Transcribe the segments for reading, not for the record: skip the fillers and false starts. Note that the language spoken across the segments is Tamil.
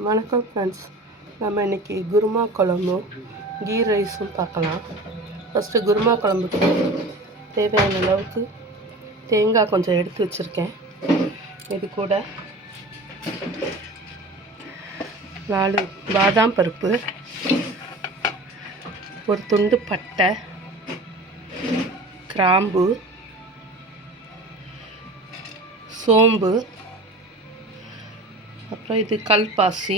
வணக்கம் ஃப்ரெண்ட்ஸ், நம்ம இன்றைக்கி குருமா குழம்பும் கீ ரைஸும் பார்க்கலாம். ஃபஸ்ட்டு குருமா குழம்புக்கு தேவையான அளவுக்கு தேங்காய் கொஞ்சம் எடுத்து வச்சுருக்கேன். இது கூட 4 பாதாம் பருப்பு, ஒரு துண்டு பட்டை, கிராம்பு, சோம்பு, அப்புறம் இது கல்பாசி,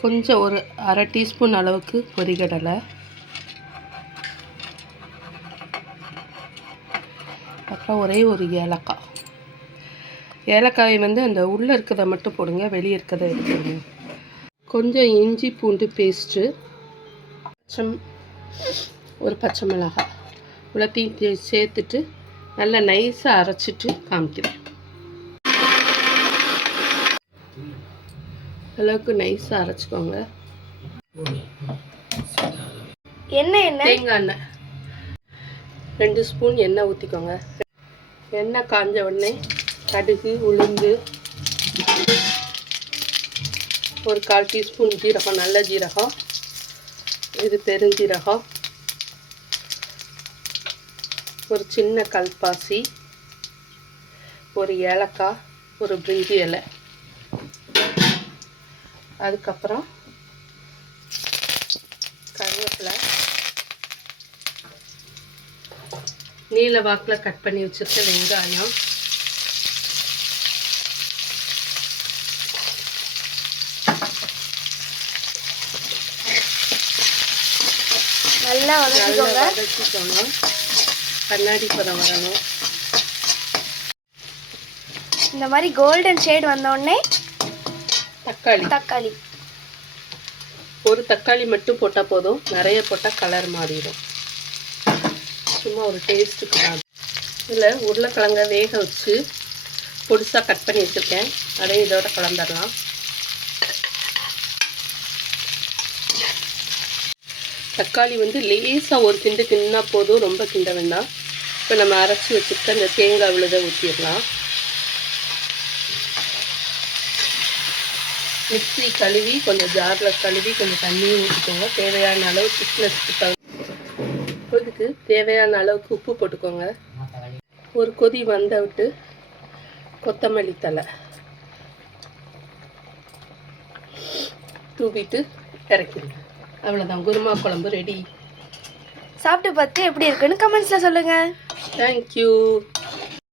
கொஞ்சம் ஒரு அரை டீஸ்பூன் அளவுக்கு பொரிகடலை, அப்புறம் ஒரே ஒரு ஏலக்காய். ஏலக்காயை அந்த உள்ளே இருக்கிறத மட்டும் போடுங்க, வெளியே இருக்கிறத எடுத்துடுங்க. கொஞ்சம் இஞ்சி பூண்டு பேஸ்ட்டு, ஒரு பச்சை மிளகாய் இவ்வளோத்தையும் சேர்த்துட்டு நல்லா நைஸாக அரைச்சிட்டு காமிக்கிறேன். அளவுக்கு நைஸாக அரைச்சிக்கோங்க. தேங்காய் எண்ணெய் 2 ஸ்பூன் எண்ணெய் ஊற்றிக்கோங்க. எண்ணெய் காஞ்ச உடனே கடுகு, உளுந்து, ஒரு 1/4 டீஸ்பூன் ஜீரகம், நல்ல ஜீரகம், இது பெருஞ்சீரகம், ஒரு சின்ன கல்பாசி, ஒரு ஏலக்காய், ஒரு பிரிஞ்சி இலை, அதுக்கப்புறம் கருவேப்பிலை, நீல வாக்கில் கட் பண்ணி வச்சுருக்க வெங்காயம், நல்லா வதக்கிக்கணும். கண்ணாடி பதம் வரணும். இந்த மாதிரி கோல்டன் ஷேட் வந்தோடனே தக்காளி ஒரு தக்காளி மட்டும் போட்டால் போதும், நிறைய போட்டால் கலர் மாறிடும். சும்மா ஒரு டேஸ்ட்டுக்கு தான். இதில் உருளைக்கிழங்க வேக வச்சு பொடிசாக கட் பண்ணி வச்சுருக்கேன், அதையும் இதோட கலந்துடலாம். தக்காளி லேசாக ஒரு கிண்டு கிண்டினா போதும், ரொம்ப கிண்ட வேண்டாம். இப்போ நம்ம அரைச்சி வச்சுருக்க அந்த தேங்காய் விழுதை ஊற்றிடலாம். மிக்ஸி கழுவி கொஞ்சம் ஜாரில் கழுவி கொஞ்சம் தண்ணியும் ஊற்றிக்கோங்க. தேவையான அளவு திக்னஸ்க்கு இதுக்கு தேவையான அளவுக்கு உப்பு போட்டுக்கோங்க. ஒரு கொதி வந்த விட்டு கொத்தமல்லி தழை தூவிட்டு இறக்கிடுங்க. அவ்வளோதான், குருமா குழம்பு ரெடி. சாப்பிட்டு பார்த்து எப்படி இருக்குன்னு கமெண்ட்ஸில் சொல்லுங்கள். தேங்க்யூ.